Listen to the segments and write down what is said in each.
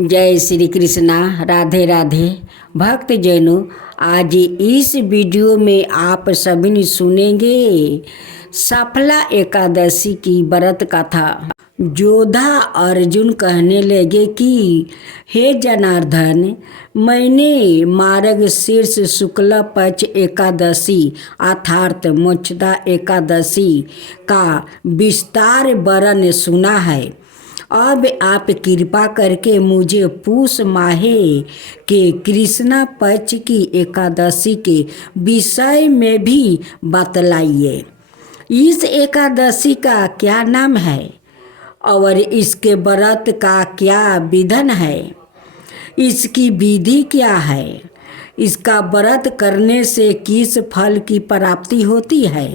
जय श्री कृष्णा। राधे राधे भक्त जनों, आज इस वीडियो में आप सभी ने सुनेंगे सफला एकादशी की व्रत कथा। योद्धा अर्जुन कहने लगे कि हे जनार्दन, मैंने मार्ग शीर्ष शुक्ल पक्ष एकादशी अर्थात मोक्षदा एकादशी का विस्तार वर्णन सुना है। अब आप कृपा करके मुझे पूष माहे के कृष्णा पक्ष की एकादशी के विषय में भी बतलाइए। इस एकादशी का क्या नाम है और इसके व्रत का क्या विधान है, इसकी विधि क्या है, इसका व्रत करने से किस फल की प्राप्ति होती है।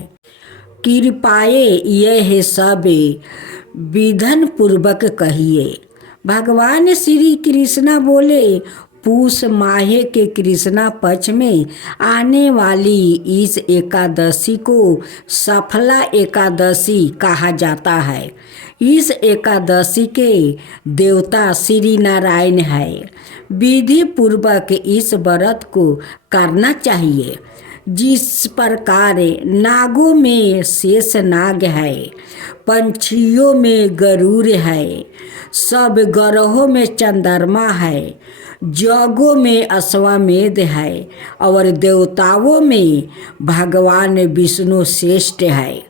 कृपाए यह सब विधान पूर्वक कहिए। भगवान श्री कृष्ण बोले, पूष माहे के कृष्णा पक्ष में आने वाली इस एकादशी को सफला एकादशी कहा जाता है। इस एकादशी के देवता श्री नारायण है। विधि पूर्वक इस व्रत को करना चाहिए। जिस प्रकार नागों में शेष नाग है, पंछियों में गरुड़ है, सब ग्रहों में चंद्रमा है, जगों में अश्वमेध है और देवताओं में भगवान विष्णु श्रेष्ठ है,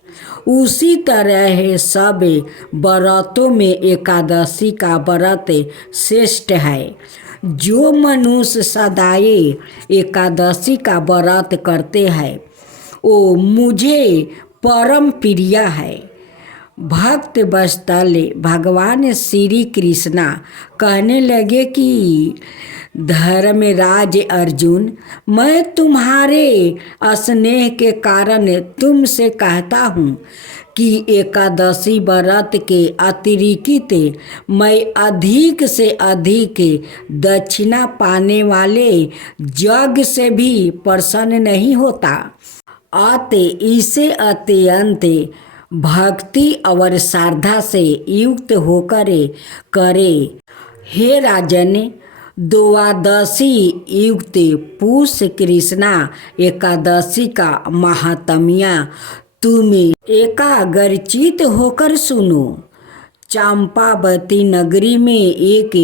उसी तरह सब व्रतों में एकादशी का व्रत श्रेष्ठ है। जो मनुष्य सदाए एकादशी का व्रत करते हैं वो मुझे परम प्रिय है। भक्त वत्सल भगवान श्री कृष्णा कहने लगे कि धर्मराज अर्जुन, मैं तुम्हारे स्नेह के कारण तुमसे कहता हूँ कि एकादशी व्रत के अतिरिक्त मैं अधिक से अधिक दक्षिणा पाने वाले यज्ञ से भी प्रसन्न नहीं होता। अतः इसे अत्यंत भक्ति और श्रद्धा से युक्त होकर करे। हे राजन, द्वादशी युक्त पूष कृष्णा एकादशी का महात्म्य तुम एकाग्रचित होकर सुनो। चंपावती नगरी में एक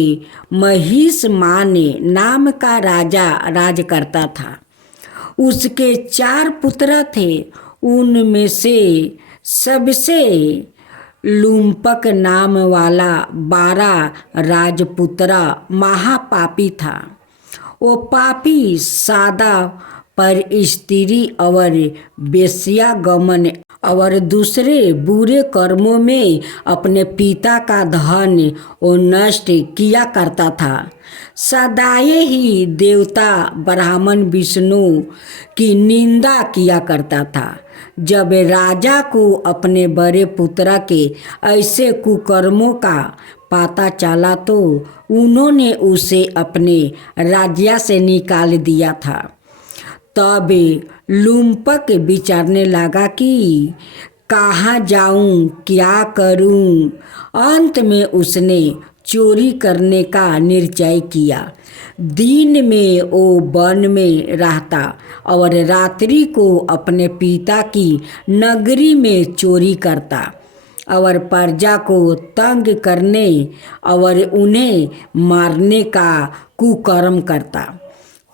महिषमान नाम का राजा राज करता था। उसके 4 पुत्र थे। उनमें से सबसे लुम्पक नाम वाला 12 राजपुत्र महापापी था। वो पापी सादा पर स्त्री और वेश्यागमन और दूसरे बुरे कर्मों में अपने पिता का धन वो नष्ट किया करता था। सदाए ही देवता ब्राह्मण विष्णु की निंदा किया करता था। जब राजा को अपने बड़े पुत्र के ऐसे कुकर्मों का पता चला तो उन्होंने उसे अपने राज्य से निकाल दिया था। तब लुम्पक विचारने लगा कि कहाँ जाऊं, क्या करूं। अंत में उसने चोरी करने का निश्चय किया। दिन में वो वन में रहता और रात्रि को अपने पिता की नगरी में चोरी करता और प्रजा को तंग करने और उन्हें मारने का कुकर्म करता।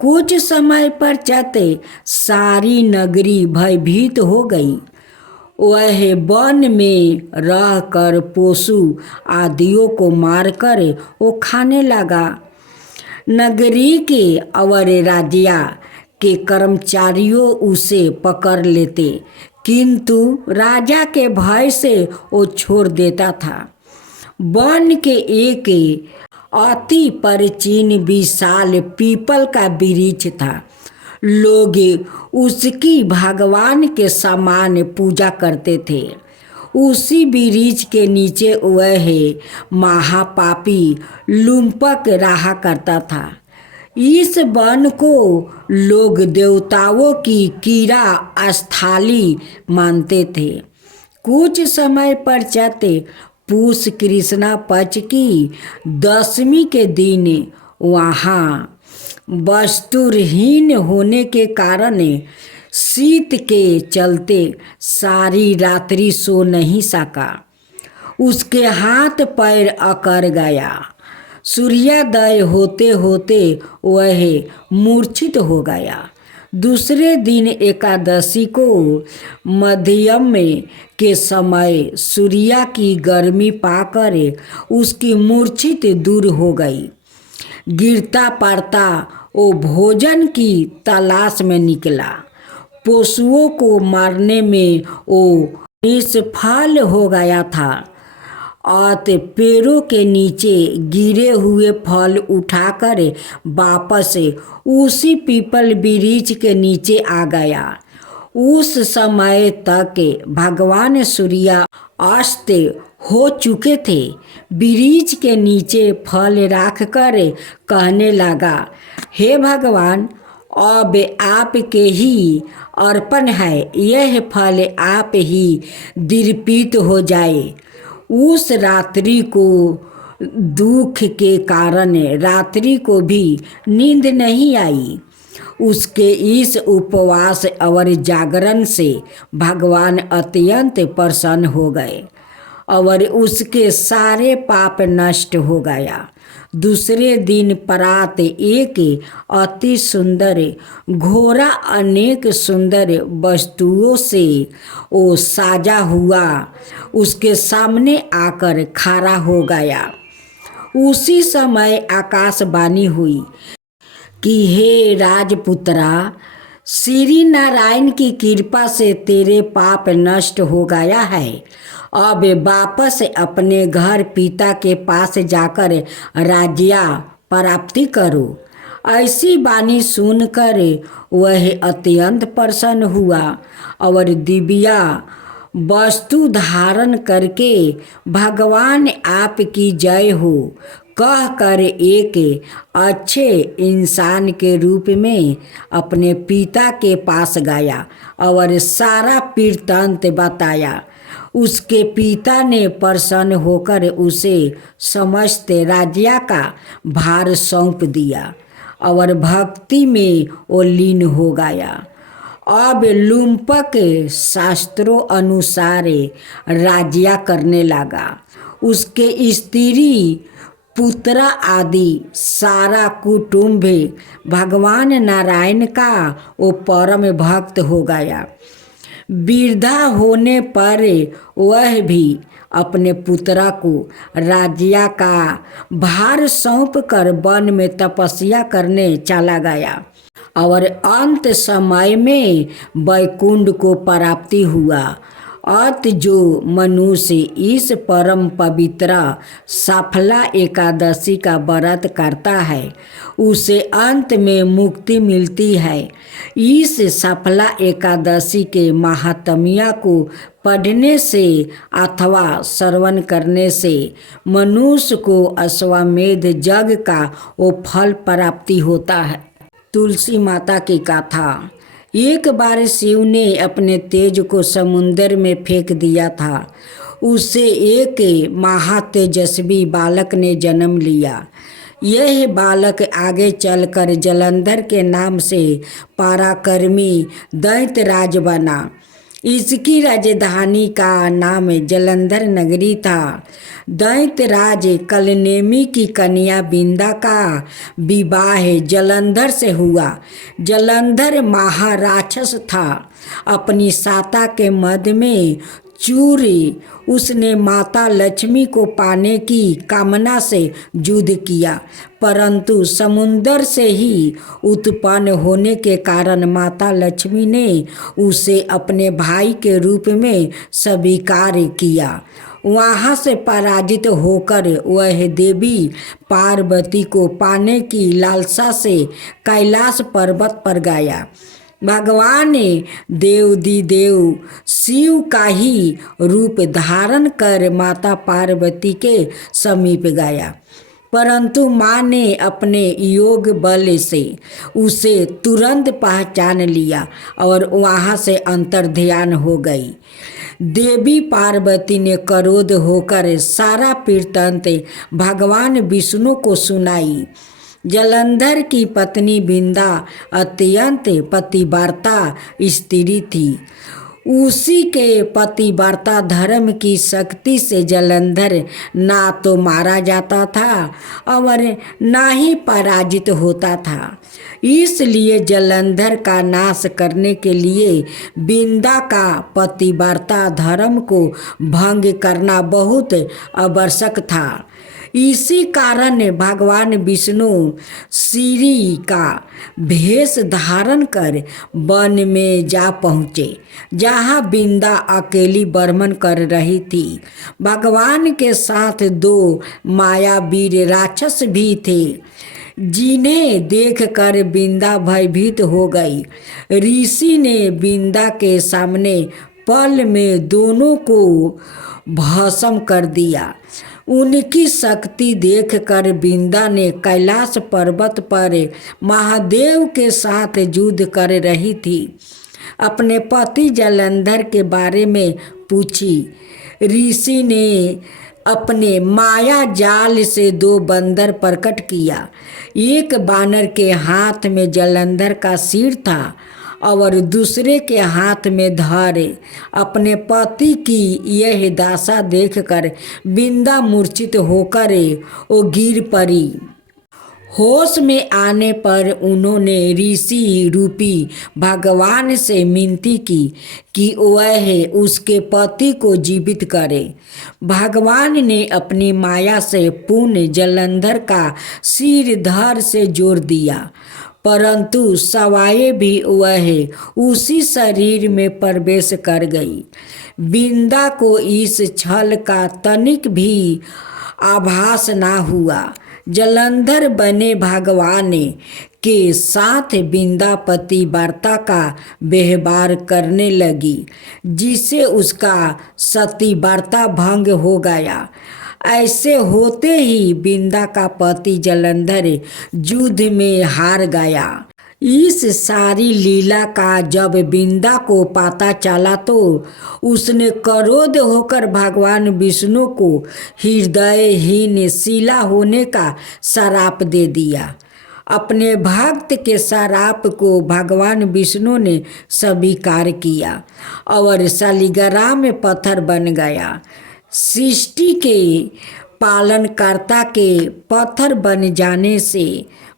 कुछ समय पश्चात सारी नगरी भयभीत हो गई। वह वन में रहकर पशु आदियों को मारकर वो खाने लगा। नगरी के और राज्य के कर्मचारियों उसे पकड़ लेते, किंतु राजा के भय से वो छोड़ देता था। वन के एक अति प्राचीन विशाल पीपल का वृक्ष था। लोग उसकी भगवान के समान पूजा करते थे। उसी वृक्ष के नीचे वह महापापी लुम्पक रहा करता था। इस वन को लोग देवताओं की कीड़ा स्थली मानते थे। कुछ समय पश्चात पूस कृष्णा पक्ष की 10वीं के दिन वहाँ वस्त्रहीन होने के कारण शीत के चलते सारी रात्रि सो नहीं सका। उसके हाथ पैर अकड़ गया। सूर्योदय होते होते वह मूर्छित हो गया। दूसरे दिन एकादशी को मध्यम के समय सूर्य की गर्मी पाकर उसकी मूर्छित दूर हो गई। गिरता पड़ता वो भोजन की तलाश में निकला। पशुओं को मारने में वो निष्फल हो गया था और पेड़ों के नीचे गिरे हुए फल उठाकर वापस उसी पीपल वृक्ष के नीचे आ गया। उस समय तक भगवान सूर्य अस्त हो चुके थे। वृक्ष के नीचे फल रखकर कहने लगा, हे भगवान, अब आपके ही अर्पण है, यह फल आप ही दीर्पित हो जाए। उस रात्रि को दुख के कारण रात्रि को भी नींद नहीं आई। उसके इस उपवास और जागरण से भगवान अत्यंत प्रसन्न हो गए और उसके सारे पाप नष्ट हो गया। दूसरे दिन प्रात एक अति सुंदर घोड़ा अनेक सुंदर वस्तुओं से वो साजा हुआ उसके सामने आकर खड़ा हो गया। उसी समय आकाशवाणी हुई कि हे राजपुत्रा, श्री नारायण की कृपा से तेरे पाप नष्ट हो गया है। अब वापस अपने घर पिता के पास जाकर राज्य प्राप्ति करो। ऐसी वाणी सुनकर वह अत्यंत प्रसन्न हुआ और दिव्या वस्तु धारण करके भगवान आपकी जय हो कहकर एक अच्छे इंसान के रूप में अपने पिता के पास गया और सारा वृत्तांत बताया। उसके पिता ने प्रसन्न होकर उसे समस्त राज्य का भार सौंप दिया और भक्ति में वो लीन हो गया। अब लुम्पक शास्त्रों अनुसार राज्य करने लगा। उसके स्त्री पुत्र आदि सारा कुटुंब भगवान नारायण का वो परम भक्त हो गया। वृद्धा होने पर वह भी अपने पुत्र को राज्य का भार सौंप कर वन में तपस्या करने चला गया और अंत समय में वैकुंठ को प्राप्ति हुआ। अत जो मनुष्य इस परम पवित्र सफला एकादशी का व्रत करता है उसे अंत में मुक्ति मिलती है। इस सफला एकादशी के महात्म्य को पढ़ने से अथवा श्रवण करने से मनुष्य को अश्वमेध यज्ञ का वो फल प्राप्ति होता है। तुलसी माता की कथा। एक बार शिव ने अपने तेज को समुद्र में फेंक दिया था। उससे एक महातेजस्वी बालक ने जन्म लिया। यह बालक आगे चलकर जलंधर के नाम से पराक्रमी दैत्यराज बना। इसकी राजधानी का नाम जलंधर नगरी था। दैत्यराज कलनेमी की कन्या बिंदा का विवाह जलंधर से हुआ। जलंधर महाराक्षस था। अपनी साता के मध्य में चूरी उसने माता लक्ष्मी को पाने की कामना से युद्ध किया, परंतु समुद्र से ही उत्पन्न होने के कारण माता लक्ष्मी ने उसे अपने भाई के रूप में स्वीकार किया। वहाँ से पराजित होकर वह देवी पार्वती को पाने की लालसा से कैलाश पर्वत पर गया। भगवान देव शिव का ही रूप धारण कर माता पार्वती के समीप गया, परंतु माँ ने अपने योग बल से उसे तुरंत पहचान लिया और वहाँ से अंतर्ध्यान हो गई। देवी पार्वती ने क्रोध होकर सारा वृत्तांत भगवान विष्णु को सुनाई। जलंधर की पत्नी बिंदा अत्यंत पतिव्रता स्त्री थी। उसी के पतिव्रता धर्म की शक्ति से जलंधर ना तो मारा जाता था और ना ही पराजित होता था। इसलिए जलंधर का नाश करने के लिए बिंदा का पतिव्रता धर्म को भंग करना बहुत आवश्यक था। इसी कारण भगवान विष्णु श्री का भेष धारण कर वन में जा पहुँचे, जहाँ बिंदा अकेली भ्रमण कर रही थी। भगवान के साथ 2 मायावीर राक्षस भी थे, जिन्हें देखकर बिंदा भयभीत हो गई। ऋषि ने बिंदा के सामने पल में दोनों को भस्म कर दिया। उनकी शक्ति देखकर बिंदा ने कैलाश पर्वत पर महादेव के साथ युद्ध कर रही थी अपने पति जलंधर के बारे में पूछी। ऋषि ने अपने माया जाल से 2 बंदर प्रकट किया। एक बानर के हाथ में जलंधर का सिर था और दूसरे के हाथ में धर। अपने पति की यह दशा देखकर बिंदा मूर्छित होकर वो गिर पड़ी। होश में आने पर उन्होंने ऋषि रूपी भगवान से विनती की कि वह उसके पति को जीवित करे। भगवान ने अपनी माया से पुनः जलंधर का सिर धड़ से जोड़ दिया, परंतु सवाए भी वह उसी शरीर में प्रवेश कर गई। बिंदा को इस छल का तनिक भी आभास ना हुआ। जलंधर बने भगवान के साथ बिंदा पतिव्रता का व्यवहार करने लगी, जिससे उसका सतीव्रता भंग हो गया। ऐसे होते ही बिंदा का पति जलंधर युद्ध में हार गया। इस सारी लीला का जब बिंदा को पता चला तो उसने क्रोध होकर भगवान विष्णु को हृदयहीन शिला होने का श्राप दे दिया। अपने भक्त के श्राप को भगवान विष्णु ने स्वीकार किया और शालिग्राम में पत्थर बन गया। सृष्टि के पालनकर्ता के पत्थर बन जाने से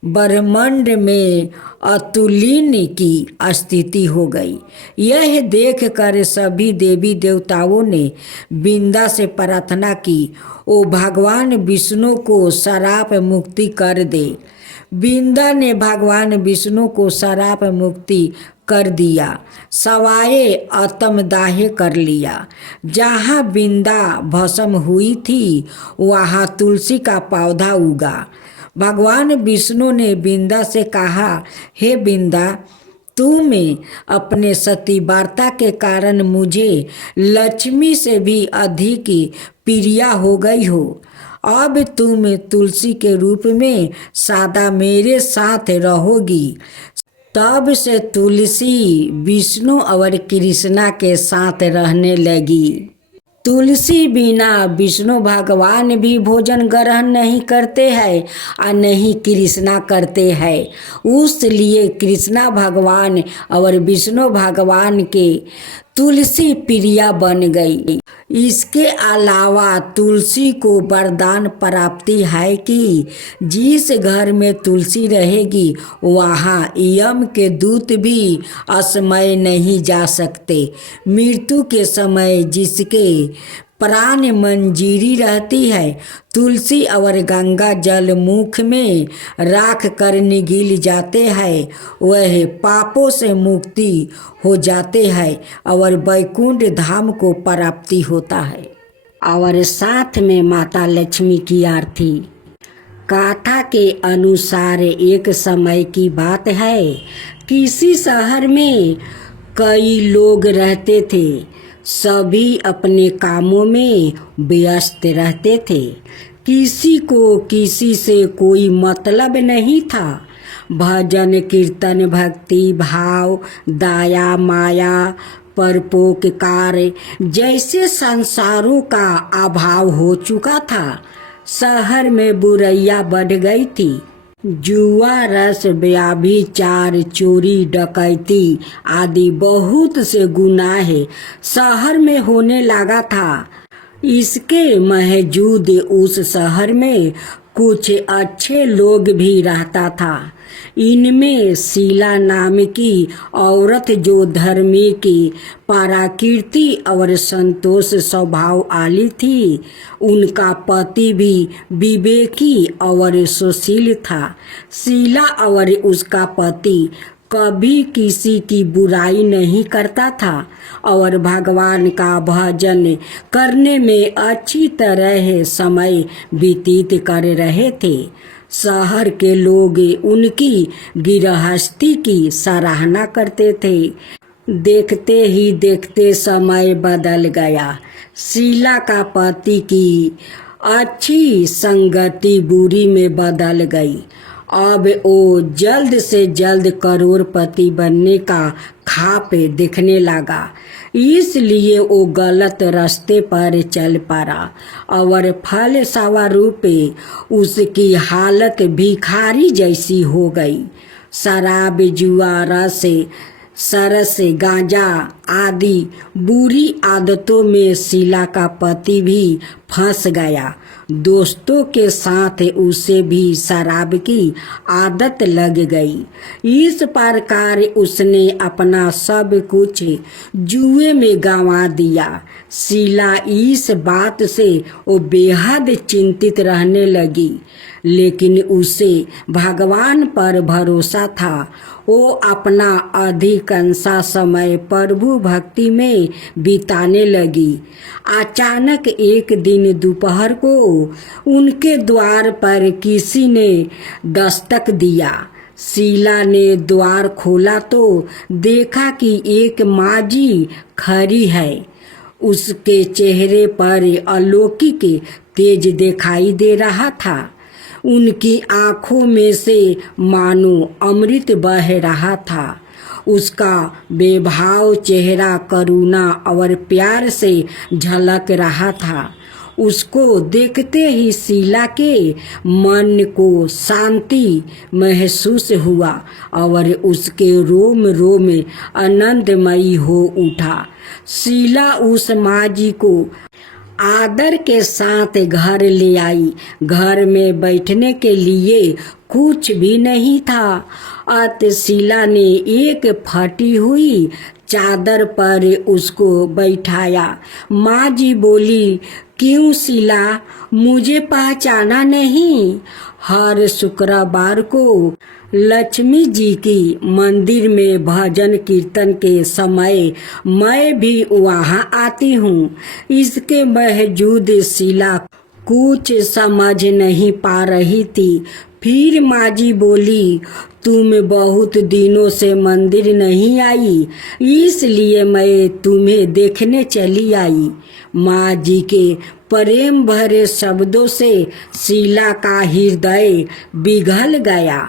ब्रह्मांड में अतुलनीय की स्थिति हो गई। यह देखकर सभी देवी देवताओं ने बिंदा से प्रार्थना की, ओ भगवान विष्णु को श्राप मुक्ति कर दे। बिंदा ने भगवान विष्णु को श्राप मुक्ति कर दिया, सवाए आत्मदाह कर लिया। जहाँ बिंदा भस्म हुई थी वहाँ तुलसी का पौधा उगा। भगवान विष्णु ने बिंदा से कहा, हे बिंदा, तुम अपने सतीव्रता के कारण मुझे लक्ष्मी से भी अधिक प्रिया हो गई हो। अब तुम तुलसी के रूप में सदा मेरे साथ रहोगी। तब से तुलसी विष्णु और कृष्णा के साथ रहने लगी। तुलसी बिना विष्णु भगवान भी भोजन ग्रहण नहीं करते हैं और नहीं कृष्णा करते हैं। उसलिए कृष्णा भगवान और विष्णु भगवान के तुलसी प्रिया बन गई। इसके अलावा तुलसी को वरदान प्राप्ति है कि जिस घर में तुलसी रहेगी वहाँ यम के दूत भी असमय नहीं जा सकते। मृत्यु के समय जिसके प्राण मंजीरी रहती है, तुलसी और गंगा जल मुख में राख कर निगल जाते हैं, वह पापों से मुक्ति हो जाते हैं और वैकुंठ धाम को प्राप्ति होता है। और साथ में माता लक्ष्मी की आरती। कथा के अनुसार एक समय की बात है, किसी शहर में कई लोग रहते थे। सभी अपने कामों में व्यस्त रहते थे। किसी को किसी से कोई मतलब नहीं था। भजन कीर्तन भक्ति भाव दया माया परोपकार जैसे संसारों का अभाव हो चुका था। शहर में बुराइयां बढ़ गई थी। जुआ, रस, व्यभिचार, चोरी, डकैती आदि बहुत से गुनाह शहर में होने लगा था। इसके बावजूद उस शहर में कुछ अच्छे लोग भी रहता था। इनमें शीला नाम की औरत जो धर्मी की, पराकीर्ति और संतोष स्वभाव वाली थी। उनका पति भी विवेकी और सुशील था। शीला और उसका पति कभी किसी की बुराई नहीं करता था और भगवान का भजन करने में अच्छी तरह समय व्यतीत कर रहे थे। शहर के लोग उनकी गृहस्थी की सराहना करते थे। देखते ही देखते समय बदल गया। शीला का पति की अच्छी संगति बुरी में बदल गई। अब वो जल्द से जल्द करोड़पति बनने का ख्वाब देखने लगा। इसलिए वो गलत रास्ते पर चल पड़ा और फलस्वरूप उसकी हालत भिखारी जैसी हो गई। शराब, जुआ, रस, सरस, गांजा आदि बुरी आदतों में शीला का पति भी फंस गया। दोस्तों के साथ उसे भी शराब की आदत लग गई। इस प्रकार उसने अपना सब कुछ जुए में गंवा दिया। शीला इस बात से वो बेहद चिंतित रहने लगी, लेकिन उसे भगवान पर भरोसा था। वो अपना अधिकांश समय प्रभु भक्ति में बिताने लगी। अचानक एक दिन दोपहर को उनके द्वार पर किसी ने दस्तक दिया। शीला ने द्वार खोला तो देखा कि एक माजी खड़ी है। उसके चेहरे पर अलौकिक तेज दिखाई दे रहा था। उनकी आंखों में से मानो अमृत बह रहा था। उसका बेभाव चेहरा करुणा और प्यार से झलक रहा था। उसको देखते ही शीला के मन को शांति महसूस हुआ और उसके रोम रोम आनंदमयी हो उठा। शीला उस माजी को आदर के साथ घर ले आई। घर में बैठने के लिए कुछ भी नहीं था। अतः शीला ने एक फटी हुई चादर पर उसको बैठाया। माँ जी बोली, क्यों शीला, मुझे पहचाना नहीं? हर शुक्रवार को लक्ष्मी जी की मंदिर में भजन कीर्तन के समय मैं भी वहाँ आती हूँ। इसके बावजूद शीला कुछ समझ नहीं पा रही थी। फिर माँ जी बोली, तुम बहुत दिनों से मंदिर नहीं आई, इसलिए मैं तुम्हें देखने चली आई। माँ जी के प्रेम भरे शब्दों से शीला का हृदय पिघल गया।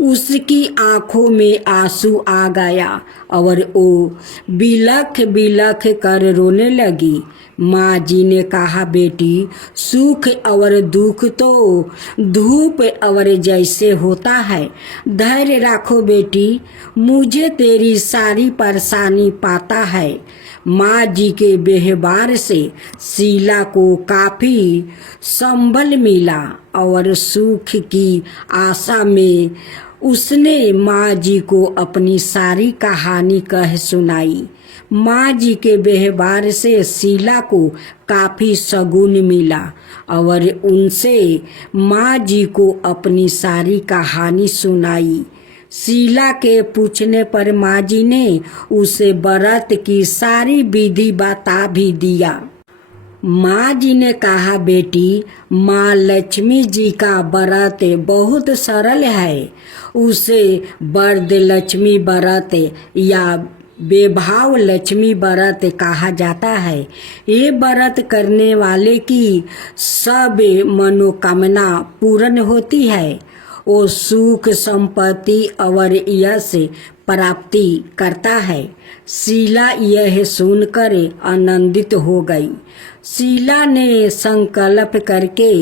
उसकी आंखों में आंसू आ गया और वो बिलख बिलख कर रोने लगी। माँ जी ने कहा, बेटी, सुख और दुख तो धूप और जैसे होता है। धैर्य रखो बेटी, मुझे तेरी सारी परेशानी पता है। माँ जी के व्यवहार से शीला को काफ़ी संबल मिला और सुख की आशा में उसने माँ जी को अपनी सारी कहानी कह सुनाई। माँ जी के व्यवहार से शीला को काफ़ी शगुन मिला और उनसे माँ जी को अपनी सारी कहानी सुनाई। शीला के पूछने पर माँ जी ने उसे व्रत की सारी विधि बता भी दिया। माँ जी ने कहा, बेटी, माँ लक्ष्मी जी का व्रत बहुत सरल है। उसे वरद लक्ष्मी व्रत या बेभाव लक्ष्मी व्रत कहा जाता है। ये व्रत करने वाले की सब मनोकामना पूर्ण होती है। वो सुख संपत्ति और यश प्राप्ति करता है। शीला यह सुनकर आनंदित हो गई। शीला ने संकल्प करके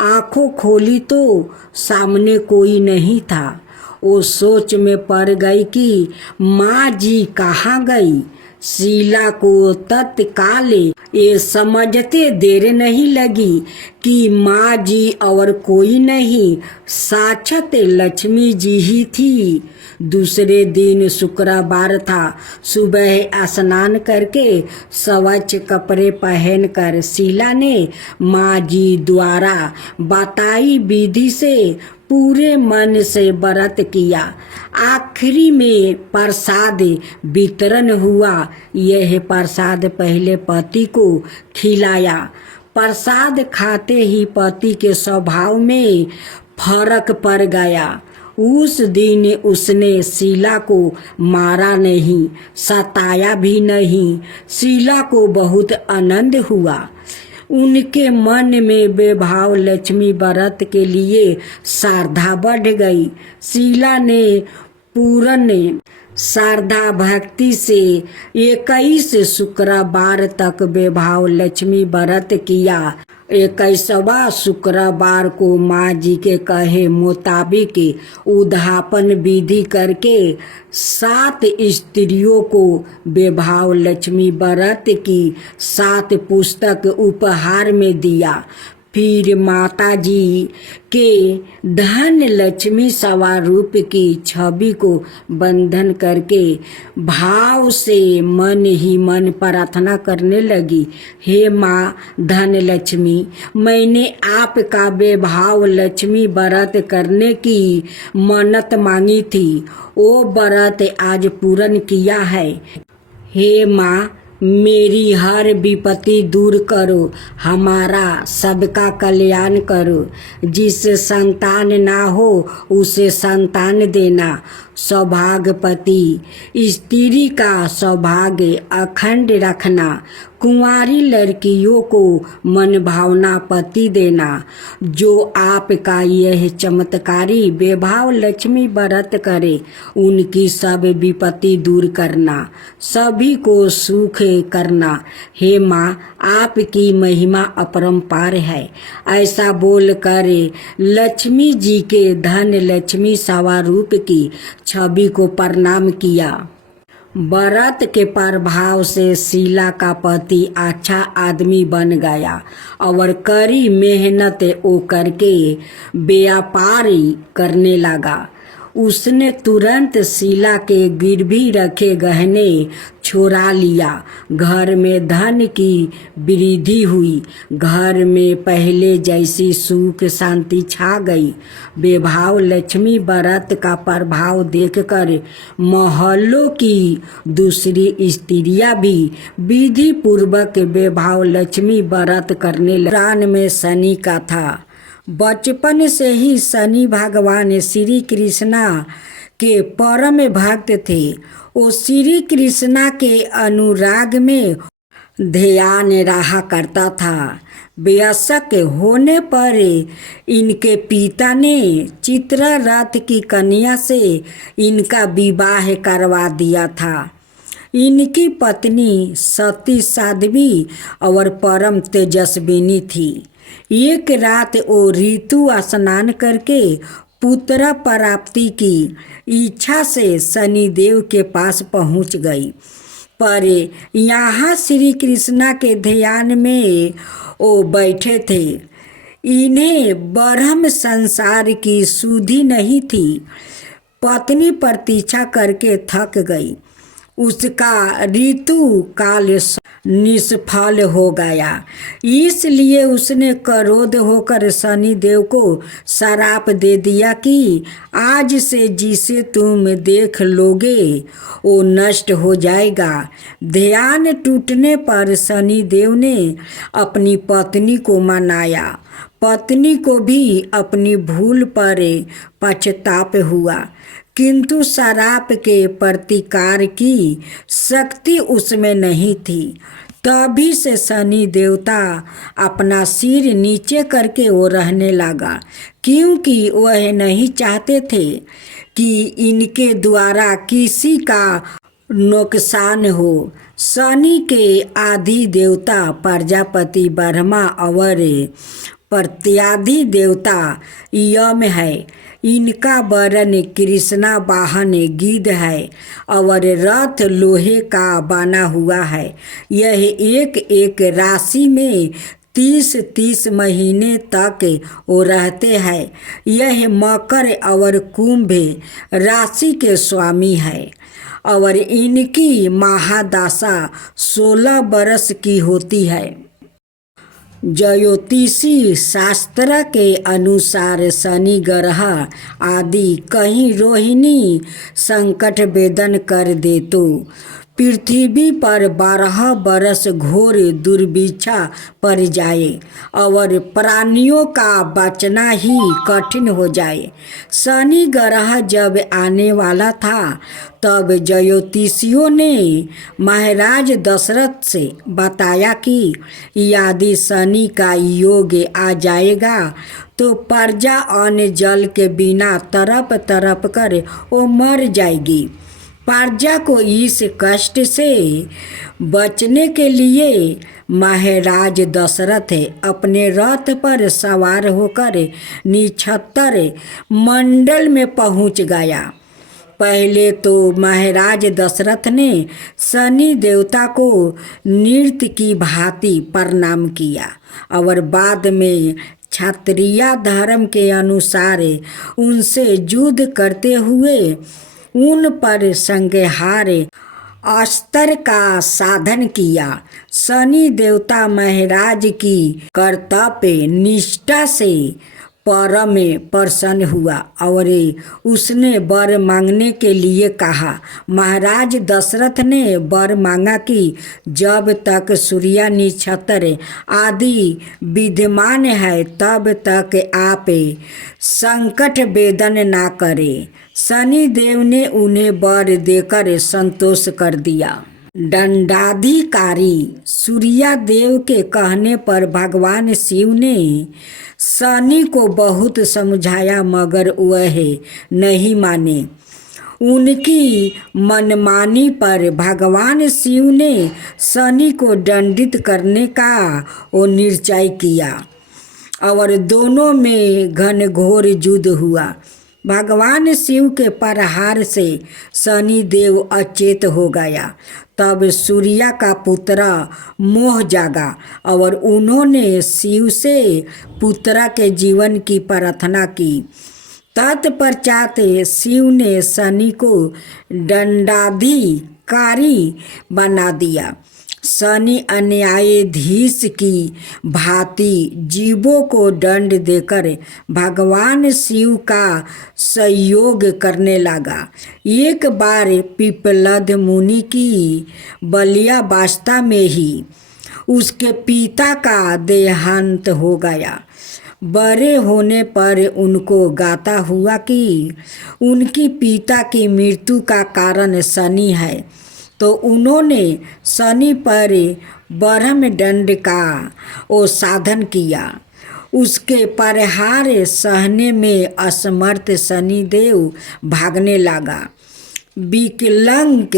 आंखों खोली तो सामने कोई नहीं था। वो सोच में पड़ गई कि माँ जी कहाँ गई। शीला को तत्काल ये समझते देर नहीं लगी कि माँ जी और कोई नहीं, साक्षात लक्ष्मी जी ही थी। दूसरे दिन शुक्रवार था। सुबह स्नान करके स्वच्छ कपड़े पहनकर शीला ने माँ जी द्वारा बताई विधि से पूरे मन से व्रत किया। आखिरी में प्रसाद वितरण हुआ। यह प्रसाद पहले पति को खिलाया। प्रसाद खाते ही पति के स्वभाव में फर्क पड़ गया। उस दिन उसने शीला को मारा नहीं, सताया भी नहीं। शीला को बहुत आनंद हुआ। उनके मन में बेभाव लक्ष्मी व्रत के लिए श्रद्धा बढ़ गई। शीला ने पूर्ण श्रद्धा भक्ति से 21 शुक्रवार तक बेभाव लक्ष्मी व्रत किया। 21वां शुक्रवार को माँ जी के कहे मुताबिक उद्यापन विधि करके 7 स्त्रियों को बेभाव लक्ष्मी व्रत की 7 पुस्तक उपहार में दिया। फिर माता जी के धन लक्ष्मी स्वरूप की छवि को बंधन करके भाव से मन ही मन प्रार्थना करने लगी। हे माँ धन लक्ष्मी, मैंने आपका बेभाव लक्ष्मी व्रत करने की मन्नत मांगी थी। वो व्रत आज पूर्ण किया है। हे माँ मेरी हर विपत्ति दूर करो, हमारा सबका कल्याण करो। जिसे संतान ना हो उसे संतान देना। सौभाग्यपति स्त्री का सौभाग्य अखंड रखना। कुंवारी लड़कियों को मन भावना पति देना। जो आपका यह चमत्कारी बेभाव लक्ष्मी व्रत करे उनकी सब विपत्ति दूर करना, सभी को सुख करना। हे माँ आपकी महिमा अपरंपार है। ऐसा बोल कर लक्ष्मी जी के धन लक्ष्मी स्वरूप की छवि को प्रणाम किया। व्रत के प्रभाव से शीला का पति अच्छा आदमी बन गया और कड़ी मेहनत वो करके व्यापार करने लगा। उसने तुरंत शीला के गिरवी रखे गहने छोड़ा लिया। घर में धन की वृद्धि हुई। घर में पहले जैसी सुख शांति छा गई। बेभाव लक्ष्मी व्रत का प्रभाव देखकर मोहल्लों की दूसरी स्त्रियां भी विधि पूर्वक बेभाव लक्ष्मी व्रत करने लगी। प्राण में शनि का था। बचपन से ही शनि भगवान श्री कृष्णा के परम भक्त थे। वो श्री कृष्णा के अनुराग में ध्यान रहा करता था। वयस्क होने पर इनके पिता ने चित्ररथ की कन्या से इनका विवाह करवा दिया था। इनकी पत्नी सती साध्वी और परम तेजस्विनी थी। एक रात वो ऋतु स्नान करके पुत्र प्राप्ति की इच्छा से शनिदेव के पास पहुंच गई। पर यहाँ श्री कृष्णा के ध्यान में वो बैठे थे। इन्हें ब्रह्म संसार की सुधि नहीं थी। पत्नी प्रतीक्षा करके थक गई। उसका ऋतु काल निष्फल हो गया। इसलिए उसने क्रोध होकर शनिदेव को श्राप दे दिया कि आज से जिसे तुम देख लोगे वो नष्ट हो जाएगा। ध्यान टूटने पर शनिदेव ने अपनी पत्नी को मनाया। पत्नी को भी अपनी भूल पर पछताप हुआ, किंतु श्राप के प्रतिकार की शक्ति उसमें नहीं थी। तभी से शनि देवता अपना सिर नीचे करके वो रहने लगा, क्योंकि वह नहीं चाहते थे कि इनके द्वारा किसी का नुकसान हो। शनि के आदि देवता प्रजापति, ब्रह्मा और प्रत्यादि देवता यम है। इनका वर्ण कृष्णा वाहन गिद्ध है और रथ लोहे का बना हुआ है। यह एक एक राशि में 30-30 महीने तक वो रहते हैं। यह मकर और कुंभ राशि के स्वामी है और इनकी महादशा 16 वर्ष की होती है। ज्योतिषी शास्त्र के अनुसार शनि ग्रह आदि कहीं रोहिणी संकट वेदन कर दे तो पृथ्वी पर 12 बरस घोर दुर्भिक्षा पड़ जाए और प्राणियों का बचना ही कठिन हो जाए। शनि ग्रह जब आने वाला था तब ज्योतिषियों ने महाराज दशरथ से बताया कि यदि शनि का योग आ जाएगा तो प्रजा अन्न जल के बिना तड़प तड़प कर वो मर जाएगी। प्रजा को इस कष्ट से बचने के लिए महाराज दशरथ अपने रथ पर सवार होकर निछत्तर मंडल में पहुंच गया। पहले तो महाराज दशरथ ने शनि देवता को नृत्य की भांति प्रणाम किया और बाद में क्षत्रिय धर्म के अनुसार उनसे युद्ध करते हुए उन पर संहार अस्त्र का साधन किया। शनि देवता महाराज की कर्तव्य निष्ठा से परम प्रसन्न हुआ और उसने वर मांगने के लिए कहा। महाराज दशरथ ने वर मांगा कि जब तक सूर्य नक्षत्र आदि विद्यमान है तब तक आप संकट वेदन ना करें। शनि देव ने उन्हें वर देकर संतोष कर दिया। दंडाधिकारी सूर्य देव के कहने पर भगवान शिव ने शनि को बहुत समझाया मगर वह नहीं माने। उनकी मनमानी पर भगवान शिव ने शनि को दंडित करने का वो निश्चय किया और दोनों में घनघोर युद्ध हुआ। भगवान शिव के प्रहार से शनि देव अचेत हो गया। तब सूर्य का पुत्र मोह जागा और उन्होंने शिव से पुत्र के जीवन की प्रार्थना की। तत्पश्चात शिव ने शनि को दंडाधिकारी बना दिया। शनि न्यायाधीश की भांति जीवों को दंड देकर भगवान शिव का सहयोग करने लगा। एक बार पिप्पलद मुनि की बाल्यावस्था में ही उसके पिता का देहांत हो गया। बड़े होने पर उनको गाता हुआ कि उनकी पिता की मृत्यु का कारण शनि है, तो उन्होंने शनि पर ब्रह्म दंड का वो साधन किया। उसके प्रहार सहने में असमर्थ शनि देव भागने लगा। विकलांग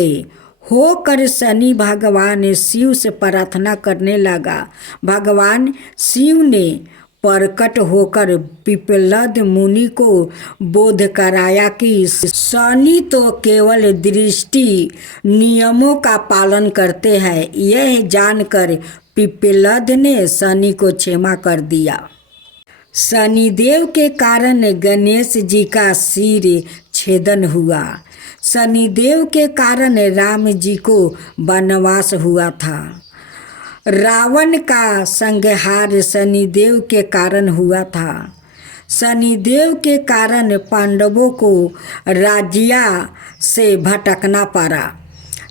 होकर शनि भगवान शिव से प्रार्थना करने लगा। भगवान शिव ने प्रकट होकर पिप्पलद मुनि को बोध कराया कि शनि तो केवल दृष्टि नियमों का पालन करते हैं। यह जानकर पिप्पलद ने शनि को क्षमा कर दिया। शनिदेव के कारण गणेश जी का सिर छेदन हुआ। शनिदेव के कारण राम जी को वनवास हुआ था। रावण का संहार शनिदेव के कारण हुआ था। शनिदेव के कारण पांडवों को राज्य से भटकना पड़ा।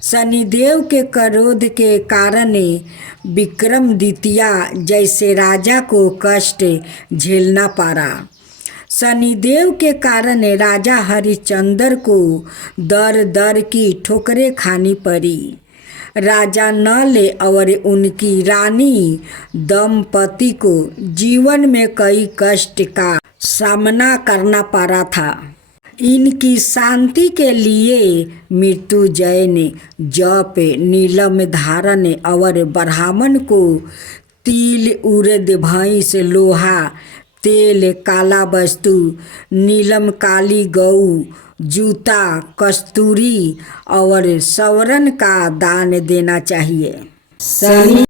शनिदेव के क्रोध के कारण विक्रमादित्य जैसे राजा को कष्ट झेलना पड़ा। शनिदेव के कारण राजा हरिश्चंद्र को दर दर की ठोकरें खानी पड़ी। राजा नल और उनकी रानी दंपति को जीवन में कई कष्ट का सामना करना पड़ा था। इनकी शांति के लिए मृत्युंजय ने जप, नीलम धारण और ब्राह्मण को तिल, उड़द, भैंस, लोहा, तेल, काला वस्तु, नीलम काली गऊ, जूता, कस्तूरी और स्वर्ण का दान देना चाहिए। सही